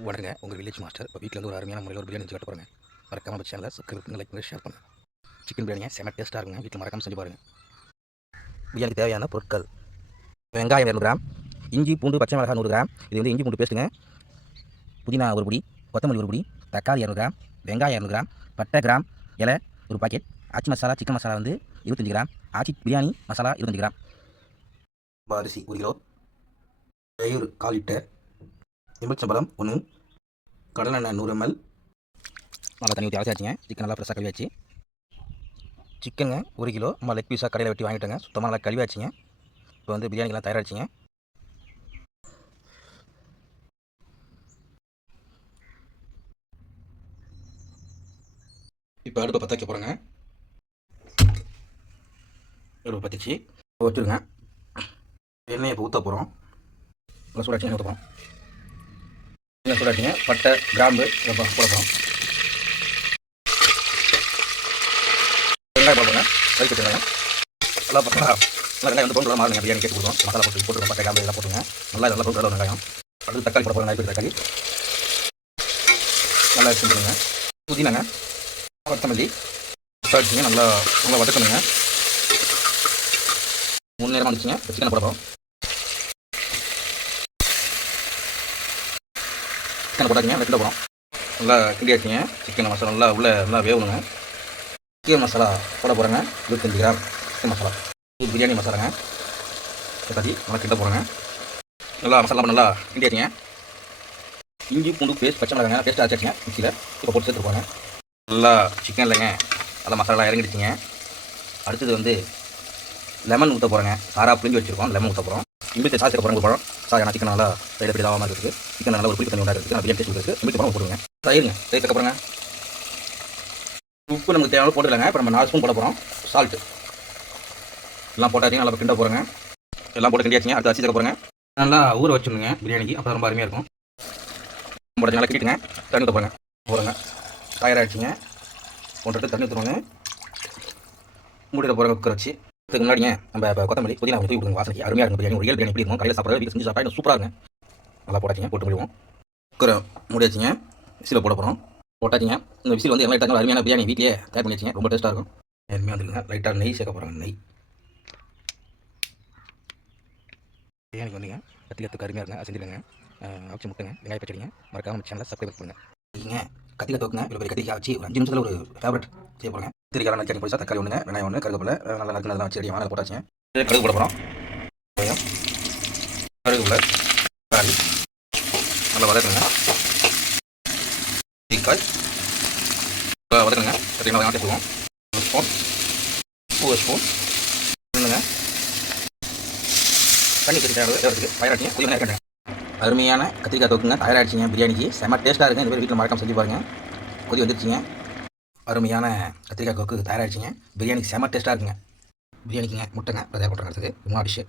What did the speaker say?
வணக்கங்க உங்கள் village master இப்போ வீட்டில் வந்து ஒரு அருமையான முறையில் ஒரு பிரியாணி செஞ்சு கட்ட போகிறேங்க மறக்காம நம்ம சேனலில் சப்ஸ்கிரைப் பண்ணி லைக் பண்ணி ஷேர் பண்ணுங்கள் சிக்கன் பிரியாணி செம டேஸ்ட்டாக இருக்குங்க? வீட்டில் மறக்காம செஞ்சு பாருங்கள் பிரியாணிக்கு தேவையான பொருட்கள். வெங்காயம் இரநூறு கிராம் இஞ்சி பூண்டு பச்சை மிளகாய் நூறு கிராம். இது வந்து இஞ்சி பூண்டு பேஸ்ட்டுங்க புதினா ஒரு பொடி கொத்தமல்லி ஒரு பொடி தக்காளி இரநூறு கிராம் வெங்காயம் இரநூறு கிராம் பட்டை கிராம் இலை ஒரு பாக்கெட் ஆச்சி மசாலா சிக்கன் மசாலா வந்து இருபத்தஞ்சி கிராம் ஆச்சி பிரியாணி மசாலா இருபத்தஞ்சி கிராம். அரிசி ஒரு கிலோ தயிர் கால் லிட்டர் எலுமிச்சம்பழம் ஒன்று. கடலெண்ணெய் நூறு எம்எல். நல்லா தண்ணி ஊற்றி அலசாச்சுங்க சிக்கன் நல்லா ஃப்ரெஷ்ஷாக கழுவியாச்சு. சிக்கனுங்க ஒரு கிலோ. நம்ம லெக் பீஸாக கடையில் வெட்டி வாங்கிட்டோங்க. சுத்தமாக நல்லா கழுவியாச்சுங்க. இப்போ வந்து பிரியாணிக்கெலாம் தயாராகிடுச்சிங்க இப்போ அடுப்பை பற்ற வைக்க போகிறேங்க அடுப்பு பற்றிச்சு வச்சுருங்க. எண்ணெயை இப்போ ஊற்ற போகிறோம் நல்லா சூடாச்சு எண்ணெய் ஊற்ற போகிறோம் எண்ணெய் சூடாச்சுங்க பட்டை கிராம்பு இதை போட போகிறோம் வெங்காயம் போடுங்க வதக்கி வச்சுருங்க நல்லா பார்த்தா நல்லா வெங்காயம் வந்து பொருள் மாறுங்க. பிரியாணி கேட்டு கொடுத்தோம். மசாலா போட்டு போட்டுருக்கோம். பட்டை கிராம்பு இதெல்லாம் போட்டுருங்க. நல்லா நல்லா பொருள் வெங்காயம். அடுத்து தக்காளி போட போகிறோம் நாய்க்கு தக்காளி. நல்லா எடுத்துருங்க புதினாங்க கொத்தமல்லி. வச்சுங்க நல்லா நல்லா வதக்கணுங்க. மூணு நேரம் வந்துச்சுங்க சிக்கனை போட போகிறோம் சிக்கனை போட்டாச்சுங்க வெட்டிட போகிறோம் நல்லா கிண்டியாச்சுங்க சிக்கன் மசாலா நல்லா உள்ளே நல்லா வேகணுங்க. சிக்கன் மசாலா போட போகிறேங்க இருபத்தஞ்சி கிராம் சிக்கன் மசாலா. பிரியாணி மசாலாங்க சப்பாத்தி நல்லா கிட்ட போகிறேங்க நல்லா மசாலா நல்லா கிண்டியாச்சுங்க. இஞ்சி பூண்டு பேஸ்ட் பச்சை மிளகாங்க பேஸ்ட் அரைச்சாச்சுங்க மிக்சியில். இப்போ போட்டு சேர்த்துருப்பாங்க நல்லா சிக்கன் இல்லைங்க நல்லா மசாலா இறங்கிடுச்சிங்க. அடுத்தது வந்து லெமன் ஊற்ற போகிறேங்க சாரா புளிஞ்சு வச்சுருக்கோம் லெமன் ஊற்ற போகிறோம் இம்பிட்டு சாஸ் போகிறோம் பழம். சார் ஏன்னா சிக்கன் நல்லா சைடில் பிடி தாவாமல் இருக்குது சிக்கன் நல்லா ஒரு புளி தண்ணி உண்டாக இருக்குது பிரியாணி டேஸ்ட் இருக்குது இம்பிட்டு பழம் போடுங்க தயிருங்க. தயிர் தக்க போகிறேங்க உப்பு நமக்கு தேவையான போட்டுக்கலாங்க. இப்போ நம்ம நாலு ஸ்பூன் போட போகிறோம் சால்ட்டு எல்லாம் போட்டாச்சு நல்லா கிண்ட போகிறேங்க எல்லாம் போட்டு கிண்டியாச்சுங்க. அடுத்து அரிசி தக்க போகிறேங்க நல்லா ஊற வச்சுருங்க பிரியாணிக்கு. அப்போ ரொம்ப அருமையாக இருக்கும். போட்டாச்சு நல்லா கிட்டிட்டுங்க தண்ணி ஊற்ற போகிறேங்க போகிறேங்க தயாராகிடுச்சிங்க போட்டுட்டு தண்ணி ஊற்றுவாங்க மூடியில் போகிறேன் குக்கர் வச்சு. இதுக்கு முன்னாடிங்க நம்ம இப்போ கொத்தமல்லி புதினா கொஞ்சம் தூக்கி கொடுங்க வாசனைக்கு. அருமையாக இருக்கும் பிரியாணி. ஒரு ரியல் பிரியாணி எப்படி இருக்கும். கடையில் சாப்பிட்றது வீட்டில் செஞ்சு சாப்பிட்டா சூப்பராக இருக்கும். நல்லா போட்டாச்சிங்க போட்டு முடிவோம். குக்கரை முடியாச்சிங்க. விசில் போட போகிறோம் போட்டாச்சிங்க. இந்த விசில் வந்து எல்லாம் எடுத்தாங்க. அருமையான பிரியாணி வீட்டிலே தயார் பண்ணி வச்சிங்க ரொம்ப டேஸ்ட்டாக இருக்கும். அருமையாக வந்துருங்க. லைட்டாக நெய் சேர்க்க போகிறாங்க நெய். பிரியாணி வந்துங்க கத்திரிக்கத்துக்கு அருமையாக இருங்க செஞ்சுடுங்க அவிச்சு முட்டைங்க. வெங்காய பச்சடிங்க. மறக்காமல் நம்ம சேனலை சப்ஸ்கிரைப் பண்ணுங்கள் நீங்கள் கத்திரிக்காய் தோக்குங்க. இவ்வளோ பெரிய கத்திரிக்காய் வச்சு ஒரு அஞ்சு நிமிஷத்தில் ஒரு ஃபேவரட் செய்ய போகிறேன் கத்திரிக்காய் நல்லா சட்னி தக்காளி ஒன்றுங்க வெங்காயம் ஒன்று கருவேப்பிலை அஹ் நல்லா இருக்கு நல்லா செடி வாங்க போட்டாச்சுங்க கடுகு போட போகிறோம் கருவேப்பிலை தக்காளி நல்லா வதக்குங்க. தீக்காய் நல்லா வதக்குங்க. கத்திரிக்காய் வெங்காயம் சேர்த்துவோம் ஒரு ஸ்பூன் ஒரு ஸ்பூன் என்னங்க? தண்ணி கறி தேவைப்படுது. தயாராகிங்க கொஞ்சம் நேரம் இருக்கட்டும். அருமையான கத்திரிக்காய் தொக்குங்க. தயாராகிடுச்சிங்க பிரியாணிக்கு செம்ம டேஸ்ட்டாக இருக்குது இந்த மாதிரி வீட்டில் மறக்காம செஞ்சு பாருங்கள் கொதி வந்துருச்சுங்க. அருமையான கத்திரிக்காய் கொக்கு தயாராகிடுச்சிங்க. பிரியாணிக்கு செம்ம டேஸ்ட்டாக இருக்குங்க. பிரியாணிக்குங்க முட்டைங்க தயார் பண்ணுறதுக்கு மூணு டிஷ்ஷு